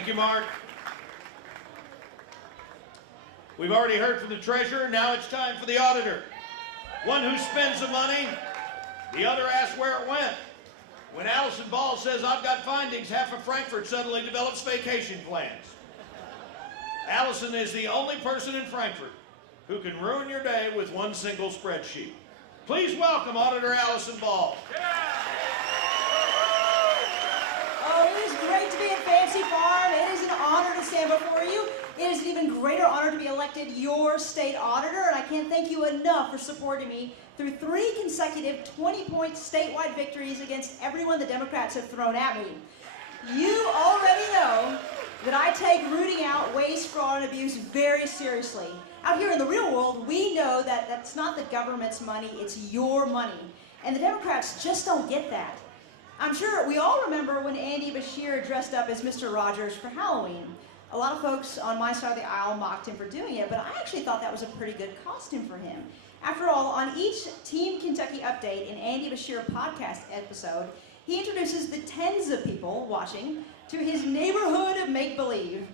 Thank you, Mark. We've already heard from the treasurer. Now it's time for the auditor. One who spends the money, the other asks where it went. When Allison Ball says, "I've got findings," half of Frankfurt suddenly develops vacation plans. Allison is the only person in Frankfurt who can ruin your day with one single spreadsheet. Please welcome Auditor Allison Ball. Oh, it is great to be at Fancy Farm. It is an honor to stand before you. It is an even greater honor to be elected your state auditor, and I can't thank you enough for supporting me through 3 consecutive 20-point statewide victories against everyone the Democrats have thrown at me. You already know that I take rooting out waste, fraud, and abuse very seriously. Out here in the real world, we know that that's not the government's money, it's your money. And the Democrats just don't get that. I'm sure we all remember when Andy Beshear dressed up as Mr. Rogers for Halloween. A lot of folks on my side of the aisle mocked him for doing it, but I actually thought that was a pretty good costume for him. After all, on each Team Kentucky update in Andy Beshear podcast episode, he introduces the tens of people watching to his neighborhood of make-believe.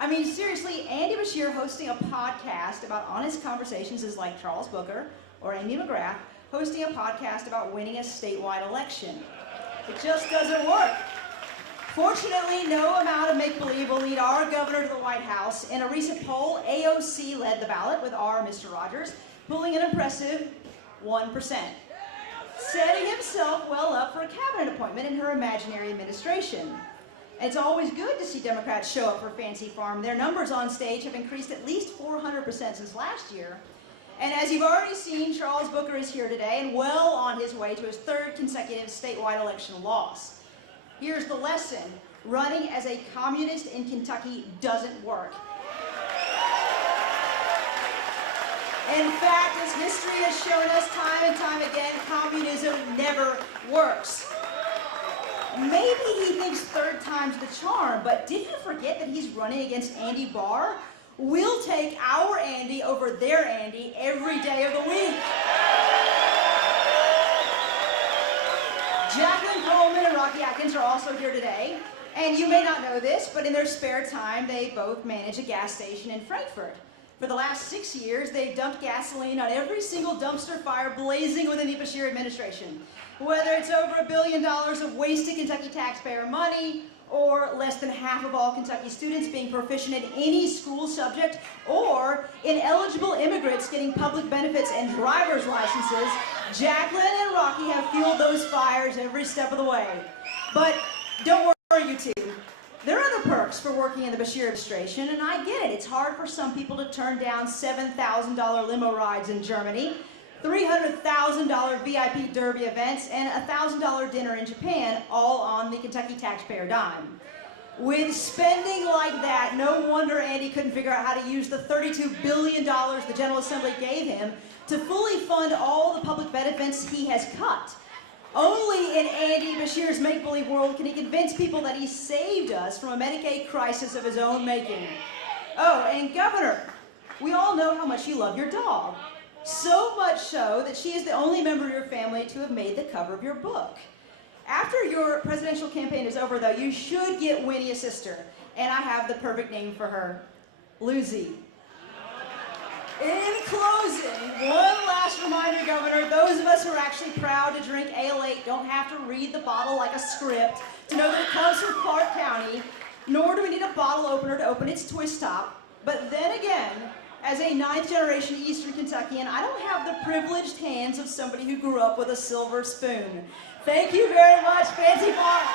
I mean, seriously, Andy Beshear hosting a podcast about honest conversations is like Charles Booker or Amy McGrath hosting a podcast about winning a statewide election. It just doesn't work. Fortunately, no amount of make-believe will lead our governor to the White House. In a recent poll, AOC led the ballot with our Mr. Rogers, pulling an impressive 1%, setting himself well up for a cabinet appointment in her imaginary administration. It's always good to see Democrats show up for Fancy Farm. Their numbers on stage have increased at least 400% since last year. And as you've already seen, Charles Booker is here today and well on his way to his 3rd consecutive statewide election loss. Here's the lesson: running as a communist in Kentucky doesn't work. In fact, as history has shown us time and time again, communism never works. Maybe he thinks 3rd time's the charm, but did you forget that he's running against Andy Barr? We'll take our Andy over their Andy every day of the week. Jacqueline Coleman and Rocky Atkins are also here today. And you may not know this, but in their spare time, they both manage a gas station in Frankfurt. For the last 6 years, they've dumped gasoline on every single dumpster fire blazing within the Beshear administration. Whether it's over $1 billion of wasted Kentucky taxpayer money, or less than half of all Kentucky students being proficient in any school subject, or ineligible immigrants getting public benefits and driver's licenses, Jacqueline and Rocky have fueled those fires every step of the way. But don't worry, you two. There are other perks for working in the Beshear administration, and I get it. It's hard for some people to turn down $7,000 limo rides in Germany, $300,000 VIP derby events, and a $1,000 dinner in Japan, all on the Kentucky taxpayer dime. With spending like that, no wonder Andy couldn't figure out how to use the $32 billion the General Assembly gave him to fully fund all the public benefits he has cut. Only in Andy Beshear's make-believe world can he convince people that he saved us from a Medicaid crisis of his own making. Oh, and Governor, we all know how much you love your dog. So much so that she is the only member of your family to have made the cover of your book. After your presidential campaign is over, though, you should get Winnie a sister. And I have the perfect name for her, Lucy. In closing, one last reminder, Governor, those of us who are actually proud to drink Ale 8 don't have to read the bottle like a script to know that it comes from Clark County, nor do we need a bottle opener to open its twist top. But then again, as a 9th-generation Eastern Kentuckian, I don't have the privileged hands of somebody who grew up with a silver spoon. Thank you very much, Fancy Farm.